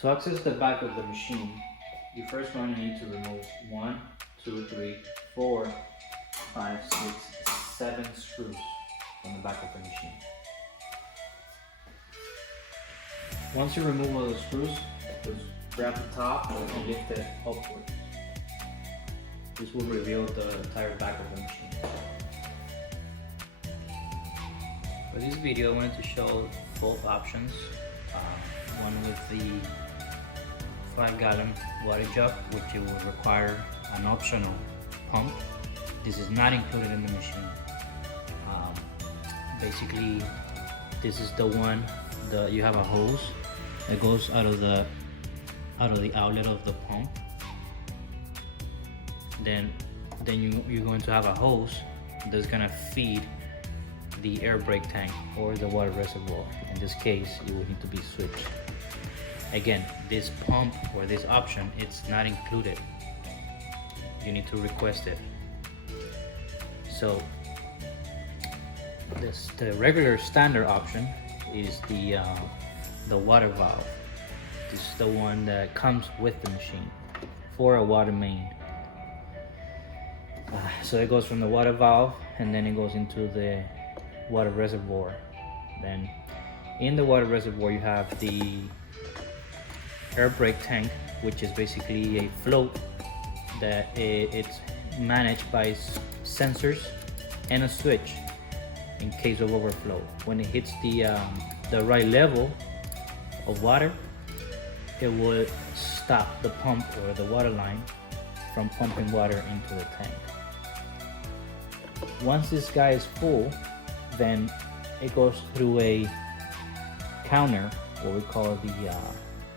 To access the back of the machine, you first going to need to remove 1, 2, 3, 4, 5, 6, 7 screws from the back of the machine. Once you remove all the screws, just grab the top and lift it upward. This will reveal the entire back of the machine. For this video, I wanted to show both options. One with the 5-gallon water jug, which it will require an optional pump. This is not included in the machine. Basically, this is the one that you have a hose that goes out of the outlet of the pump. Then you're going to have a hose that's gonna feed the air brake tank or the water reservoir. In this case, it will need to be switched. Again, this pump or this option, it's not included. You need to request it. So the regular standard option is the water valve. This is the one that comes with the machine for a water main. So it goes from the water valve and then it goes into the water reservoir. Then in the water reservoir you have the air brake tank, which is basically a float that it's managed by sensors and a switch in case of overflow. When it hits the right level of water, it will stop the pump or the water line from pumping water into the tank. Once this guy is full, then it goes through a counter, what we call the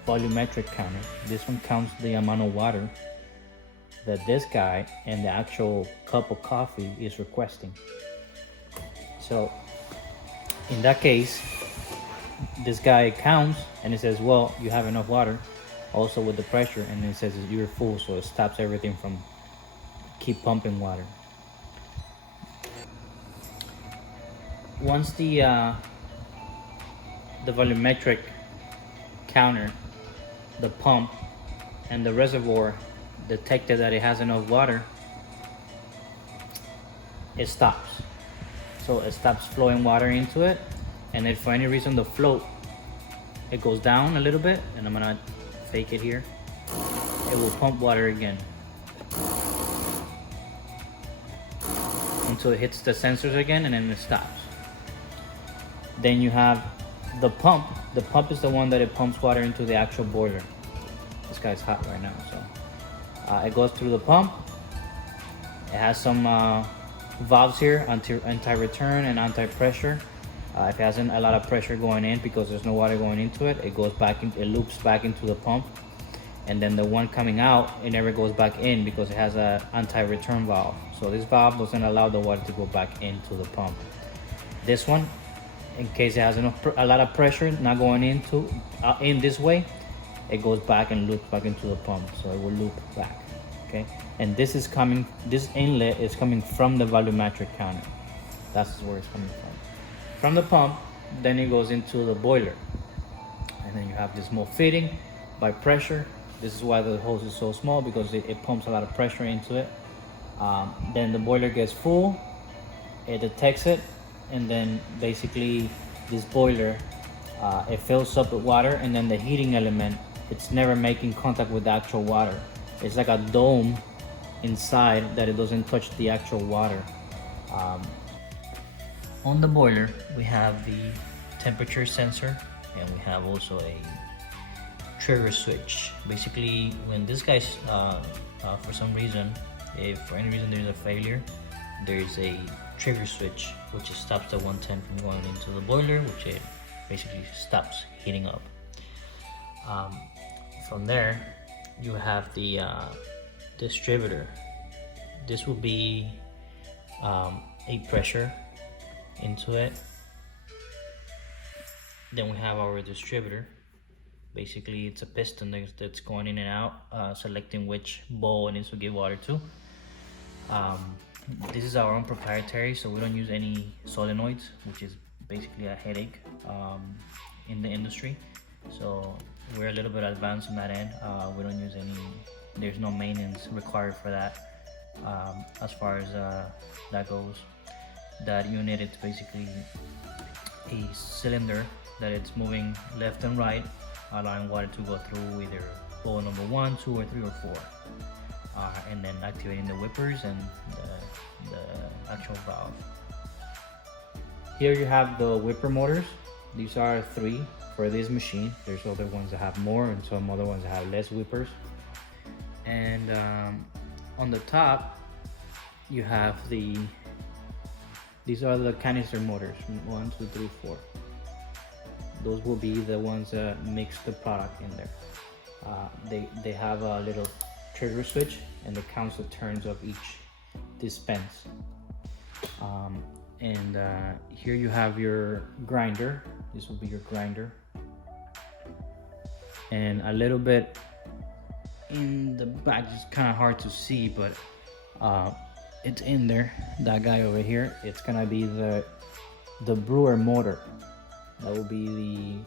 volumetric counter. This one counts the amount of water that this guy and the actual cup of coffee is requesting. So in that case, this guy counts and it says, well, you have enough water, also with the pressure, and it says you're full, so it stops everything from keep pumping water. Once the volumetric counter, the pump, and the reservoir detected that it has enough water, it stops. So it stops flowing water into it, and if for any reason the float, it goes down a little bit, and I'm gonna fake it here, it will pump water again until it hits the sensors again, and then it stops. Then you have the pump. The pump is the one that it pumps water into the actual boiler. This guy's hot right now, so it goes through the pump. It has some valves here, anti-return and anti-pressure. If it hasn't a lot of pressure going in because there's no water going into it, it goes back in, it loops back into the pump. And then the one coming out, it never goes back in because it has an anti-return valve. So this valve doesn't allow the water to go back into the pump. This one, in case it has a lot of pressure not going into in this way, it goes back and loops back into the pump, so it will loop back. Okay, and this inlet is coming from the volumetric counter. That's where it's coming from the pump. Then it goes into the boiler, and then you have this more fitting by pressure. This is why the hose is so small, because it pumps a lot of pressure into it. Then the boiler gets full, it detects it, and then basically this boiler, it fills up with water, and then the heating element, it's never making contact with the actual water. It's like a dome inside that it doesn't touch the actual water. On the boiler, we have the temperature sensor, and we have also a trigger switch. Basically, when this guy's for some reason, if for any reason there's a failure, there's a trigger switch which stops the 110 from going into the boiler, which it basically stops heating up. From there, you have the distributor. This will be a pressure into it. Then we have our distributor. Basically, it's a piston that's going in and out, selecting which bowl it needs to give water to. This is our own proprietary, so we don't use any solenoids, which is basically a headache in the industry. So we're a little bit advanced on that end. We don't use any, there's no maintenance required for that. As far as that goes, that unit, it's basically a cylinder that it's moving left and right, allowing water to go through either bowl number 1, 2, or 3, or 4, and then activating the whippers and the actual valve. Here you have the whipper motors. These are 3 for this machine. There's other ones that have more and some other ones that have less whippers. And on the top you have these are the canister motors, 1, 2, 3, 4. Those will be the ones that mix the product in there. They have a little trigger switch and it counts the turns of each dispense. Here you have your grinder. This will be your grinder. And a little bit in the back, it's kind of hard to see, but it's in there. That guy over here, it's gonna be the brewer motor. That will be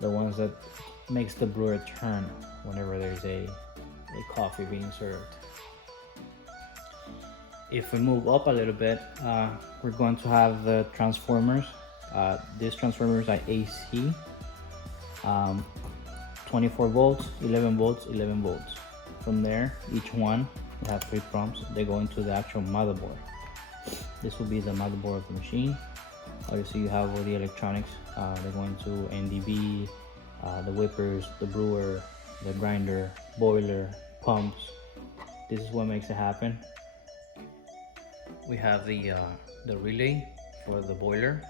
the ones that makes the brewer turn whenever there's a coffee being served. If we move up a little bit, we're going to have the transformers. These transformers are AC, 24 volts, 11 volts, 11 volts. From there, each one, we have 3 pumps. They go into the actual motherboard. This will be the motherboard of the machine. Obviously, you have all the electronics. They're going to NDB, the whippers, the brewer, the grinder, boiler, pumps. This is what makes it happen. We have the relay for the boiler.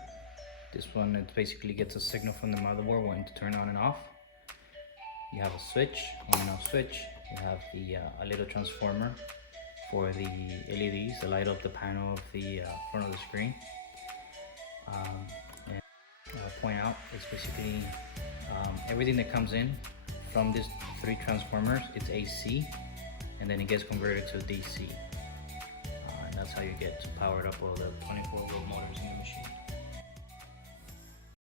This one, it basically gets a signal from the motherboard when to turn on and off. You have a switch, on and off switch. You have a little transformer for the LEDs to light up the panel of the front of the screen. And I'll point out, it's basically everything that comes in from these 3 transformers, it's AC, and then it gets converted to DC. And that's how you get powered up all the 24 volt motors in the machine.